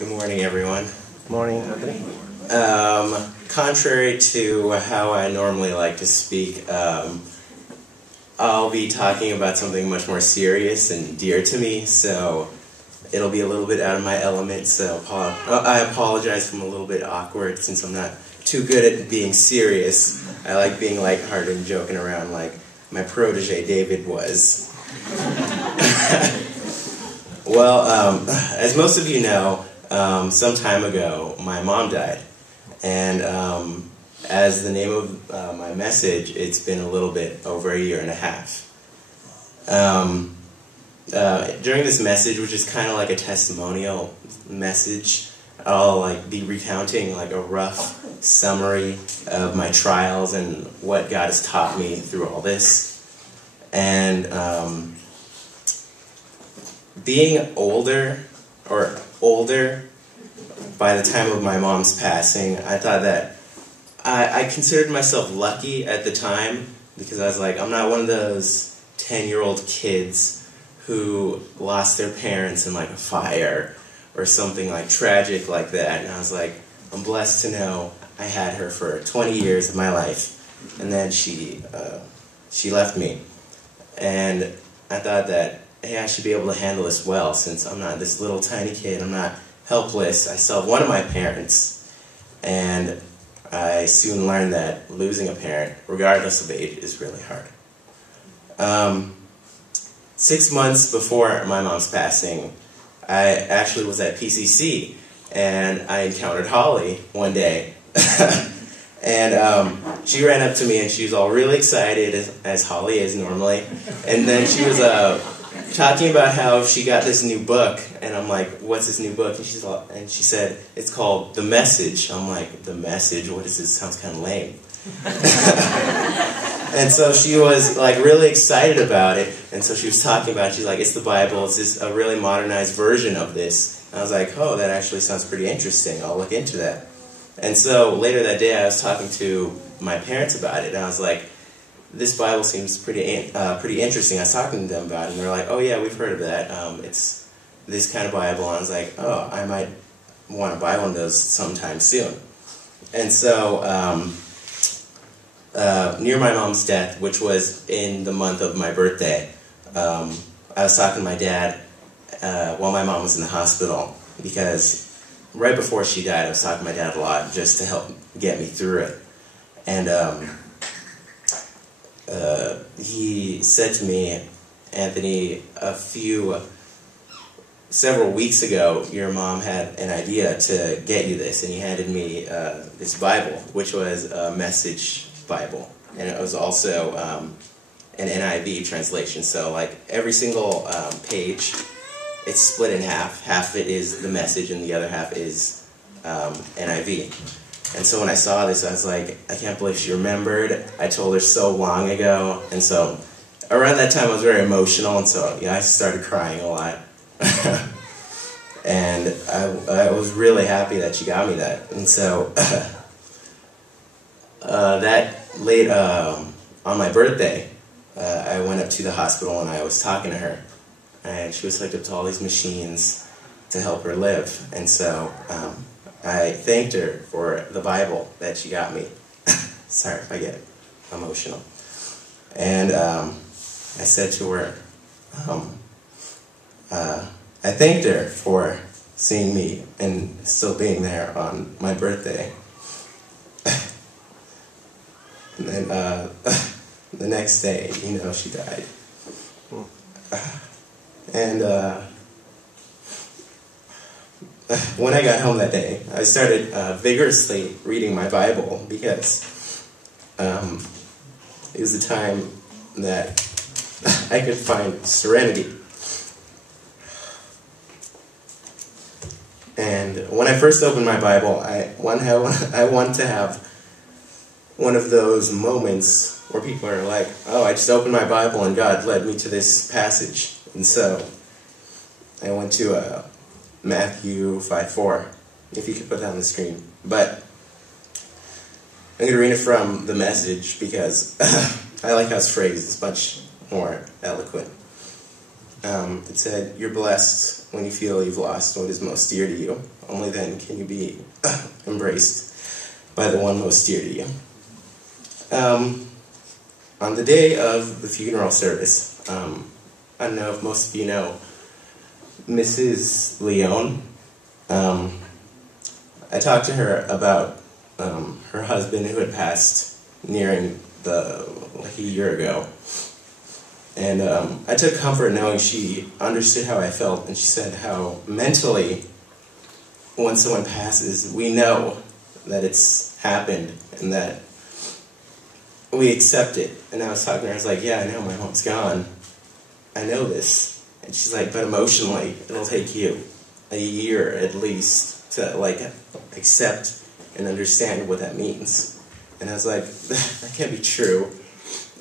Good morning, everyone. Morning, Anthony. Contrary to how I normally like to speak, I'll be talking about something much more serious and dear to me, so it'll be a little bit out of my element, so I apologize if I'm a little bit awkward since I'm not too good at being serious. I like being lighthearted and joking around like my protege David was. Well, as most of you know, some time ago, my mom died. And as the name of my message, it's been a little bit over a year and a half. During this message, which is kind of like a testimonial message, I'll be recounting a rough summary of my trials and what God has taught me through all this. And being older by the time of my mom's passing, I thought that I considered myself lucky at the time because I was like, I'm not one of those 10-year-old kids who lost their parents in a fire or something tragic like that. And I was like, I'm blessed to know I had her for 20 years of my life, and then she left me. And I thought that, hey, I should be able to handle this well since I'm not this little tiny kid. I'm not helpless. I still have one of my parents, and I soon learned that losing a parent, regardless of age, is really hard. 6 months before my mom's passing, I actually was at PCC, and I encountered Holly one day. And she ran up to me, and she was all really excited, as Holly is normally. And then she was talking about how she got this new book, and I'm like, what's this new book? And she said, it's called The Message. I'm like, The Message? What is this? Sounds kind of lame. And so she was really excited about it, and so she was talking about it. She's like, it's the Bible. It's just a really modernized version of this. And I was like, oh, that actually sounds pretty interesting. I'll look into that. And so later that day, I was talking to my parents about it, and I was like, this Bible seems pretty interesting. I was talking to them about it, and they're like, oh yeah, we've heard of that. It's this kind of Bible. And I was like, oh, I might want to buy one of those sometime soon. And so near my mom's death, which was in the month of my birthday, I was talking to my dad while my mom was in the hospital, because right before she died, I was talking to my dad a lot just to help get me through it. And he said to me, Anthony, several weeks ago, your mom had an idea to get you this, and he handed me this Bible, which was a Message Bible, and it was also an NIV translation. So every single page, it's split in half. Half of it is the Message, and the other half is NIV. And so when I saw this, I was like, I can't believe she remembered. I told her so long ago. And so around that time, I was very emotional, and so I started crying a lot. And I was really happy that she got me that. And so that late on my birthday, I went up to the hospital, and I was talking to her. And she was hooked up to all these machines to help her live. And so I thanked her for the Bible that she got me. Sorry if I get emotional. And I said to her, I thanked her for seeing me and still being there on my birthday. And then the next day, she died. And when I got home that day, I started vigorously reading my Bible because it was a time that I could find serenity. And when I first opened my Bible, I want to have one of those moments where people are like, oh, I just opened my Bible and God led me to this passage. And so I went to Matthew 5:4, if you could put that on the screen. But I'm going to read it from the Message because I like how it's phrased. It's much more eloquent. It said, "You're blessed when you feel you've lost what is most dear to you. Only then can you be embraced by the one most dear to you." On the day of the funeral service, I don't know if most of you know Mrs. Leone. I talked to her about her husband who had passed nearing like a year ago. And I took comfort knowing she understood how I felt, and she said how mentally, when someone passes, we know that it's happened and that we accept it. And I was talking to her, I was like, yeah, I know my mom's gone. I know this. And she's like, but emotionally, it'll take you a year at least to like accept and understand what that means. And I was like, that can't be true.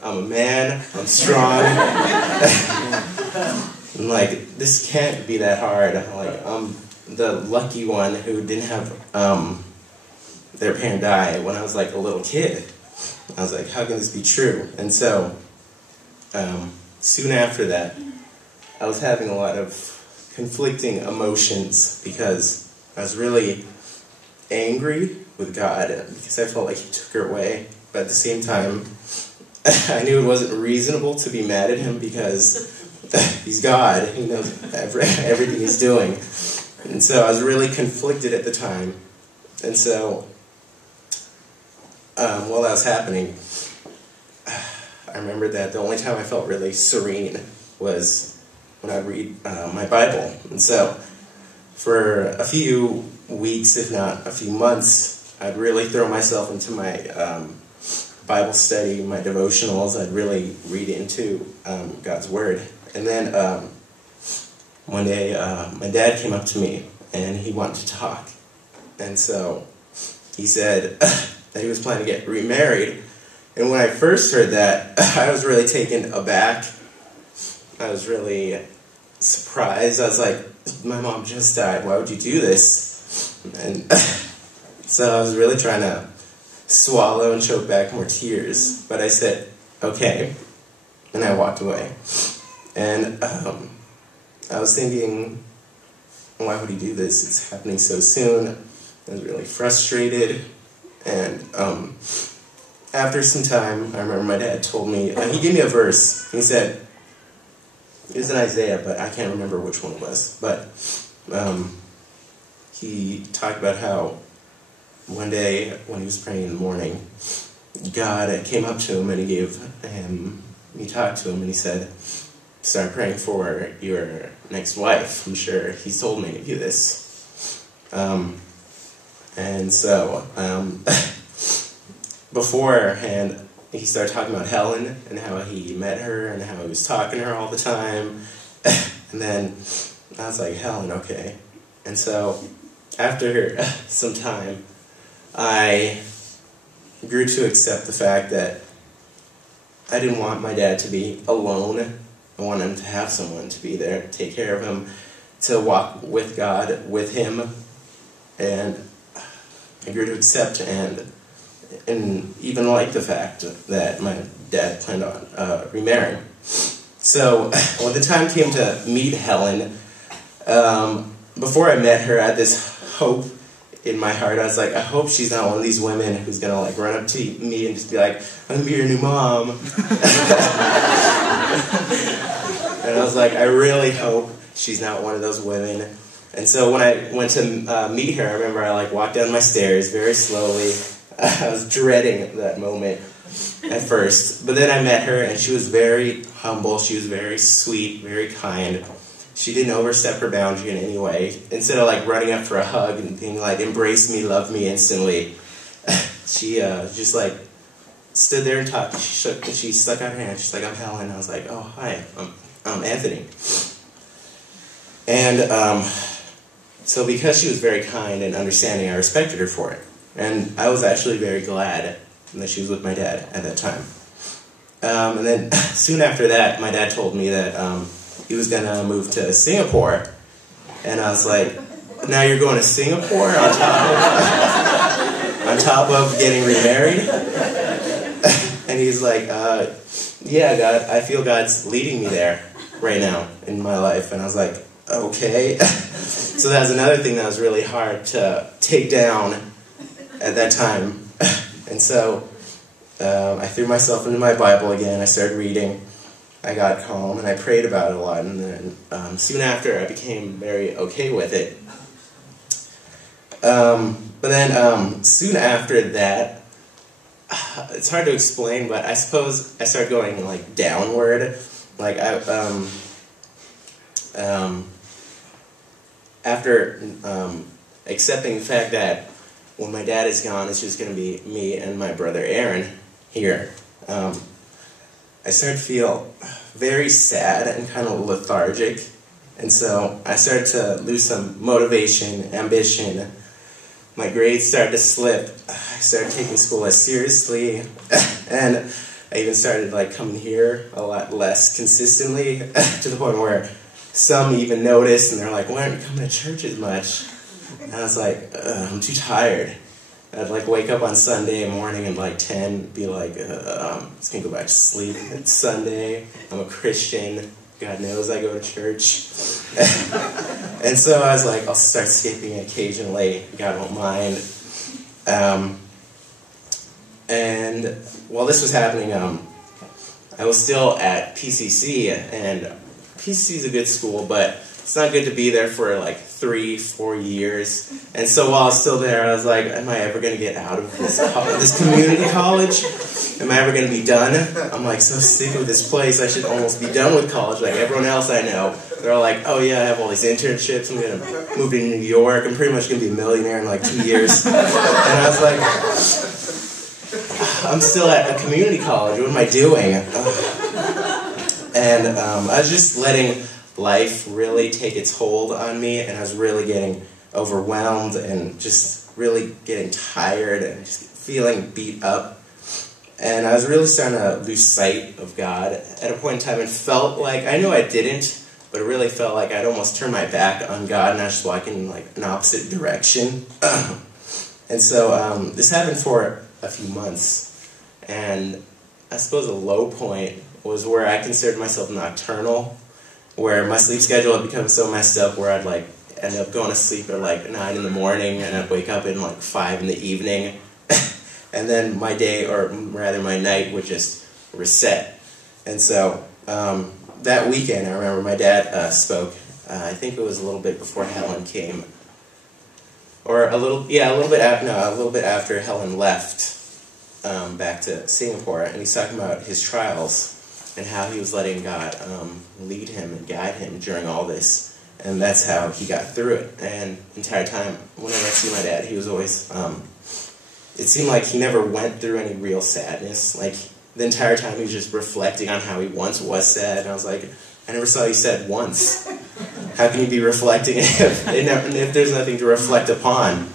I'm a man, I'm strong. I'm like, this can't be that hard. I'm the lucky one who didn't have their parent die when I was like a little kid. I was like, how can this be true? And so, soon after that, I was having a lot of conflicting emotions because I was really angry with God because I felt like He took her away. But at the same time, I knew it wasn't reasonable to be mad at Him because He's God. He knows everything He's doing. And so I was really conflicted at the time. And so, while that was happening, I remember that the only time I felt really serene was when I read my Bible. And so, for a few weeks, if not a few months, I'd really throw myself into my Bible study, my devotionals. I'd really read into God's Word. And then one day, my dad came up to me, and he wanted to talk. And so he said that he was planning to get remarried. And when I first heard that, I was really taken aback. I was really surprised. I was like, my mom just died. Why would you do this? And so I was really trying to swallow and choke back more tears. But I said, okay. And I walked away. And I was thinking, why would he do this? It's happening so soon. I was really frustrated. And after some time, I remember my dad told me, he gave me a verse. He said, it was in Isaiah, but I can't remember which one it was. But he talked about how one day when he was praying in the morning, God came up to him and he talked to him and he said, start praying for your next wife. I'm sure he's told me to do this. And so, beforehand, he started talking about Helen and how he met her and how he was talking to her all the time. And then I was like, Helen, okay. And so, after some time, I grew to accept the fact that I didn't want my dad to be alone. I wanted him to have someone to be there, to take care of him, to walk with God, with him. And I grew to accept and even like the fact that my dad planned on remarrying. So when the time came to meet Helen, before I met her, I had this hope in my heart. I was like, I hope she's not one of these women who's gonna like run up to me and just be like, I'm gonna be your new mom. And I was like, I really hope she's not one of those women. And so when I went to meet her, I remember I like walked down my stairs very slowly. I was dreading that moment at first. But then I met her, and she was very humble. She was very sweet, very kind. She didn't overstep her boundary in any way. Instead of like running up for a hug and being like, embrace me, love me instantly, she just like stood there and talked. She stuck out her hand. She's like, I'm Helen. I was like, oh, hi, I'm Anthony. And so because she was very kind and understanding, I respected her for it. And I was actually very glad that she was with my dad at that time. And then soon after that, my dad told me that he was going to move to Singapore. And I was like, now you're going to Singapore on top of getting remarried? And he's like, yeah, God, I feel God's leading me there. right now in my life. And I was like, okay. So that was another thing that was really hard to take down at that time. And so I threw myself into my Bible again. I started reading. I got calm, and I prayed about it a lot. And then soon after, I became very okay with it. But then soon after that, it's hard to explain, but I suppose I started going like downward. Like after accepting the fact that when my dad is gone, it's just going to be me and my brother Aaron here. I started to feel very sad and kind of lethargic, and so I started to lose some motivation, ambition. My grades started to slip. I started taking school less seriously, and I even started like coming here a lot less consistently, to the point where some even noticed, and they're like, "Why aren't you coming to church as much?" And I was like, "I'm too tired." I'd like wake up on Sunday morning and like 10, be like, I'm just gonna go back to sleep. It's Sunday. I'm a Christian. God knows I go to church. And so I was like, I'll start skipping occasionally. God won't mind. And while this was happening, I was still at PCC, and PCC is a good school, but it's not good to be there for like 3-4 years. And so while I was still there, I was like, am I ever going to get out of this community college? Am I ever going to be done? I'm like so sick of this place. I should almost be done with college like everyone else I know. They're all like, oh yeah, I have all these internships. I'm going to move to New York. I'm pretty much going to be a millionaire in like 2 years. And I was like, I'm still at a community college. What am I doing? And I was just letting life really take its hold on me, and I was really getting overwhelmed and just really getting tired and just feeling beat up. And I was really starting to lose sight of God at a point in time. It felt like, I knew I didn't, but it really felt like I'd almost turned my back on God and I was just walking in like an opposite direction. And so this happened for a few months. And I suppose a low point was where I considered myself nocturnal, where my sleep schedule had become so messed up where I'd like end up going to sleep at like 9 in the morning and I'd wake up at like 5 in the evening. And then my day, or rather my night, would just reset. And so that weekend, I remember my dad spoke. I think it was a little bit before Helen came, or a little bit after Helen left back to Singapore. And he's talking about his trials and how he was letting God lead him and guide him during all this. And that's how he got through it. And the entire time, whenever I see my dad, he was always, it seemed like he never went through any real sadness. Like, the entire time he was just reflecting on how he once was sad. And I was like, I never saw you sad once. How can you be reflecting if there's nothing to reflect upon?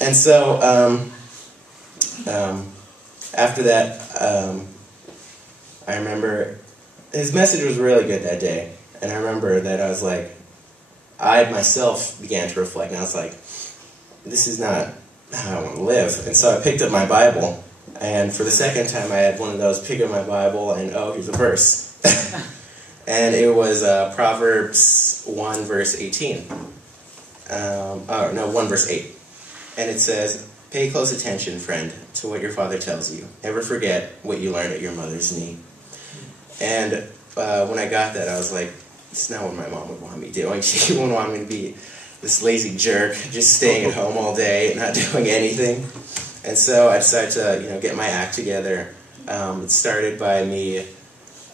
And so, after that, I remember his message was really good that day. And I remember that I was like, I myself began to reflect, and I was like, this is not how I want to live. And so I picked up my Bible, and for the second time I had one of those, pick up my Bible, and oh, here's a verse. And it was Proverbs 1 verse 18. 1 verse 8. And it says, pay close attention, friend, to what your father tells you. Never forget what you learned at your mother's knee. And when I got that, I was like, it's not what my mom would want me doing. She wouldn't want me to be this lazy jerk, just staying at home all day, not doing anything. And so I decided to, get my act together. It started by me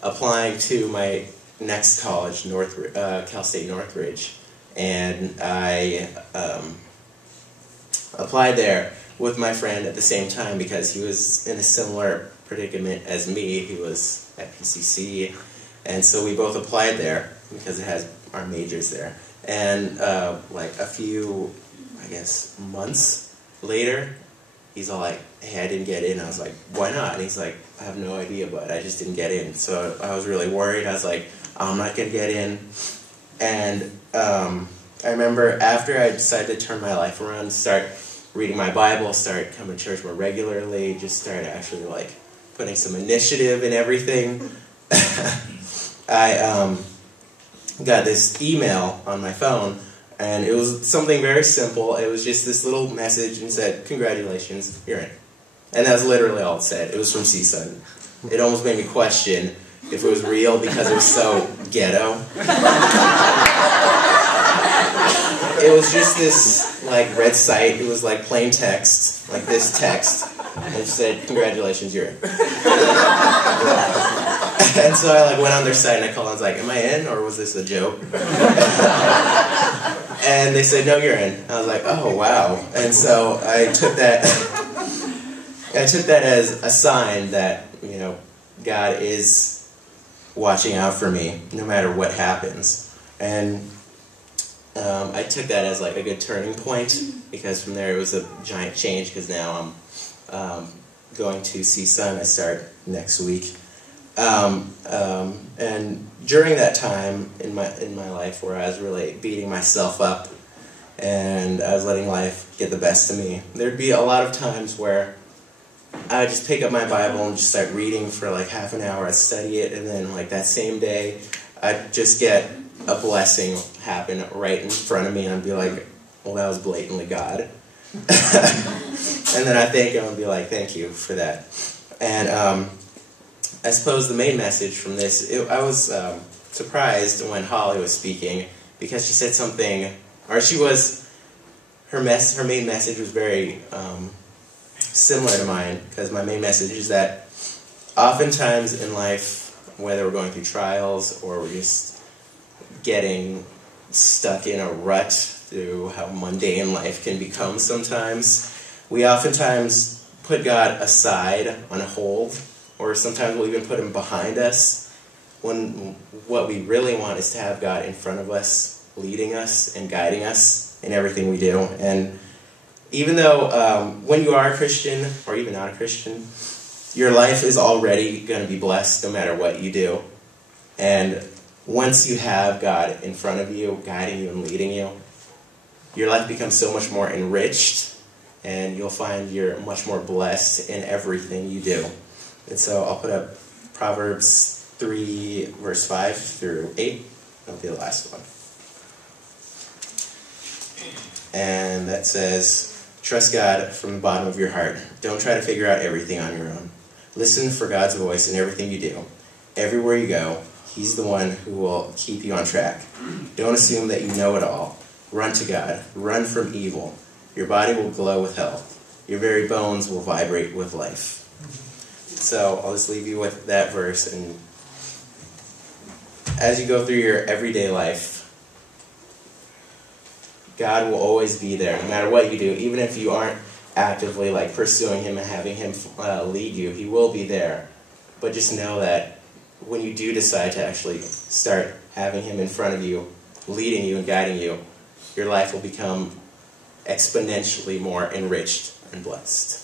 applying to my next college, Cal State Northridge, and I applied there with my friend at the same time because he was in a similar predicament as me. He was at PCC, and so we both applied there because it has our majors there. And like a few, I guess, months later, he's all like, hey, I didn't get in. I was like, why not? And he's like, I have no idea, but I just didn't get in. So I was really worried. I was like, I'm not going to get in. And I remember after I decided to turn my life around, start reading my Bible, start coming to church more regularly, just start actually like putting some initiative in everything. I got this email on my phone, and it was something very simple. It was just this little message and said, "Congratulations, you're in." And that was literally all it said. It was from CSUN. It almost made me question if it was real because it was so ghetto. It was just this like red site. It was like plain text, like this text. And it said, "Congratulations, you're in." And so I like went on their site and I called and I was like, "Am I in, or was this a joke?" And they said, "No, you're in." I was like, "Oh, wow." And so I took that as a sign that, you know, God is watching out for me no matter what happens. And I took that as like a good turning point, because from there it was a giant change, because now I'm going to CSUN. I start next week. And during that time in my life where I was really beating myself up and I was letting life get the best of me, there'd be a lot of times where I would just pick up my Bible and just start reading for like half an hour. I'd study it, and then like that same day I'd just get a blessing happen right in front of me, and I'd be like, "Well, that was blatantly God." And then I thank Him and be like, "Thank you for that." And I suppose the main message from this, I was surprised when Holly was speaking, because she said something, or her main message was very similar to mine, because my main message is that oftentimes in life, whether we're going through trials or we're just getting stuck in a rut through how mundane life can become sometimes, we oftentimes put God aside on hold, or sometimes we'll even put Him behind us, when what we really want is to have God in front of us, leading us and guiding us in everything we do. And even though when you are a Christian, or even not a Christian, your life is already going to be blessed no matter what you do. And once you have God in front of you, guiding you and leading you, your life becomes so much more enriched, and you'll find you're much more blessed in everything you do. And so I'll put up Proverbs 3, verse 5 through 8. That'll be the last one. And that says, "Trust God from the bottom of your heart. Don't try to figure out everything on your own. Listen for God's voice in everything you do. Everywhere you go, He's the one who will keep you on track. Don't assume that you know it all. Run to God. Run from evil. Your body will glow with health. Your very bones will vibrate with life." So I'll just leave you with that verse. And as you go through your everyday life, God will always be there, no matter what you do. Even if you aren't actively like pursuing Him and having Him lead you, He will be there. But just know that when you do decide to actually start having Him in front of you, leading you and guiding you, your life will become exponentially more enriched and blessed.